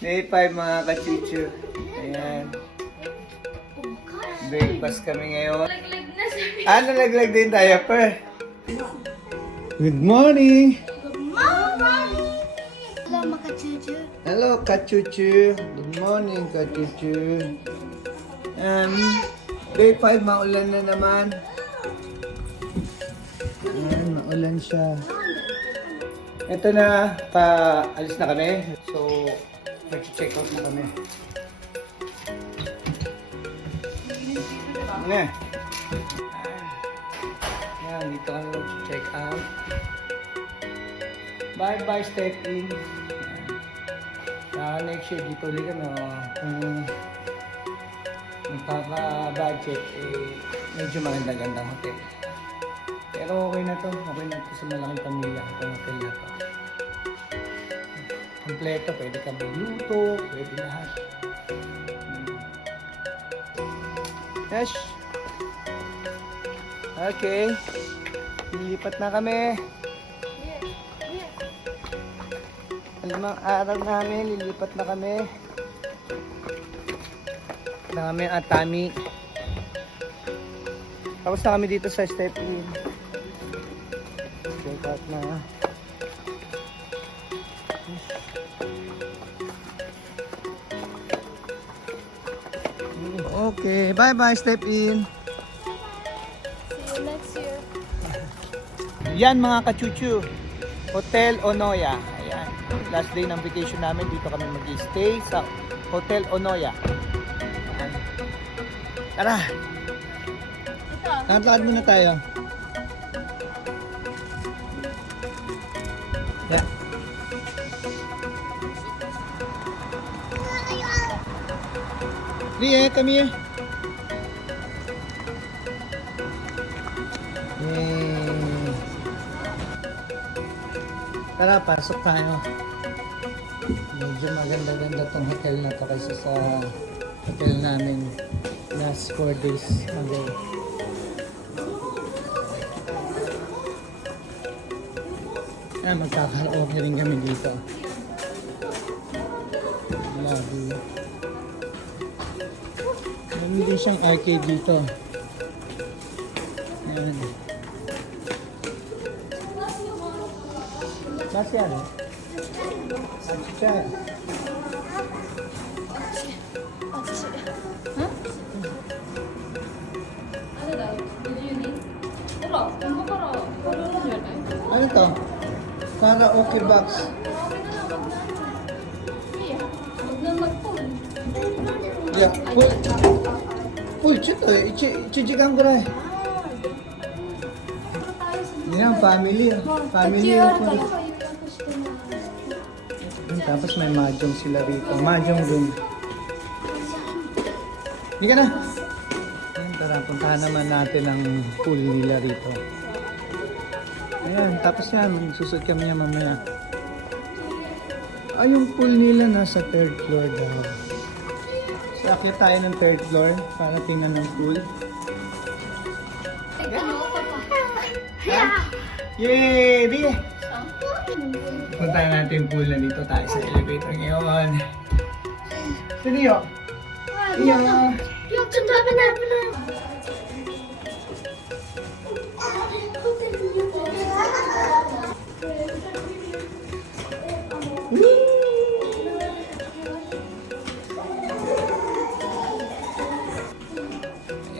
Day 5 mga kachuchu. Ayan. Breakfast kami ngayon. Laglag na siya. Nalaglag din tayo, per. Good morning! Hello, mga chuchu. Hello, kachuchu. Good morning, kachuchu. Day 5, maulan na naman. Ayan, maulan siya. Ito na, alis na kami. So, mag-check out na kami. Nga. Ayan, dito kami mag-check out. Bye-bye, step in. Next year, dito ulit kami. Kung magkaka-budget, medyo maganda-gandang hotel. Pero okay na to. Okay na to sa malaking pamilya. Itong hotel na to. Kompleto. Pwede ka magluto. Pwede lahat. Yes. Okay. Lilipat na kami. Limang araw namin. Lilipat na kami. Na kami at Tami. Tapos na kami dito sa step in. Check out na. Okay, bye bye step in. See you next year. Yan mga kachuchu. Hotel Onoya. Ayan. Last day ng vacation namin. Dito kami mag-stay sa Hotel Onoya. Ayan. Tara! Ito. Lakad muna tayo. Yeah. Rie, come here. Yay. Tara, pasok tayo. Medyo maganda-ganda tong hotel na to kaysa sa hotel namin last 4 days ago. Magkakaroon rin kami dito. Lobby. Meron din siyang arcade dito. Ayan. Mas yan. Check. Huh? Ano daw? Yun. Wala. Ano para? Wala na yun eh. Ano to? Karaoke box. Huwag na mag-pull. Yeah, pull. Pull, chito. Ichijikan ko na eh. Yan, family. Family. Tapos may mahjong sila rito. Mahjong room. Hindi ka na. Ayan, tara, puntahan naman natin ang pool nila rito. Ayan, tapos yan, susot kami niya mamaya. Yung pool nila nasa 3rd floor daw. So, akit tayo ng 3rd floor para tingnan ng pool. Yay! Di! Puntahan natin yung pool na dito tayo sa elevator ngayon. Seryo? Iyo! Yung tundagan natin na.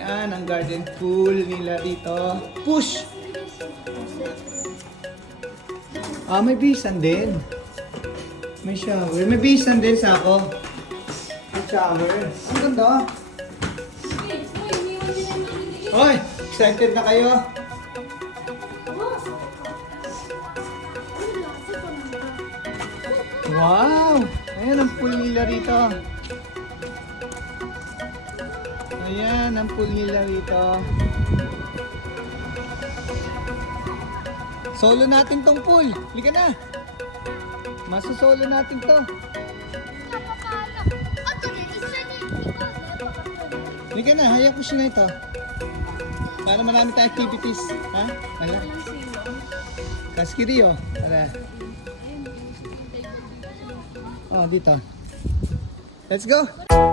Ayan, ang garden pool nila dito. Push! May bisan din. May shower. May bisan din sa ako. May shower. Ang ganda. Hoy! Excited na kayo? Wow! Ayan ang pool nila rito. Ayan ang pool nila rito. Solo natin tong pool. Halika na. Masusolo natin to. Halika na, hayaan ko siya na ito. Para marami tayong activities. Ha? Wala. Kaskiri oh. Tara. Oh, dito. Let's go!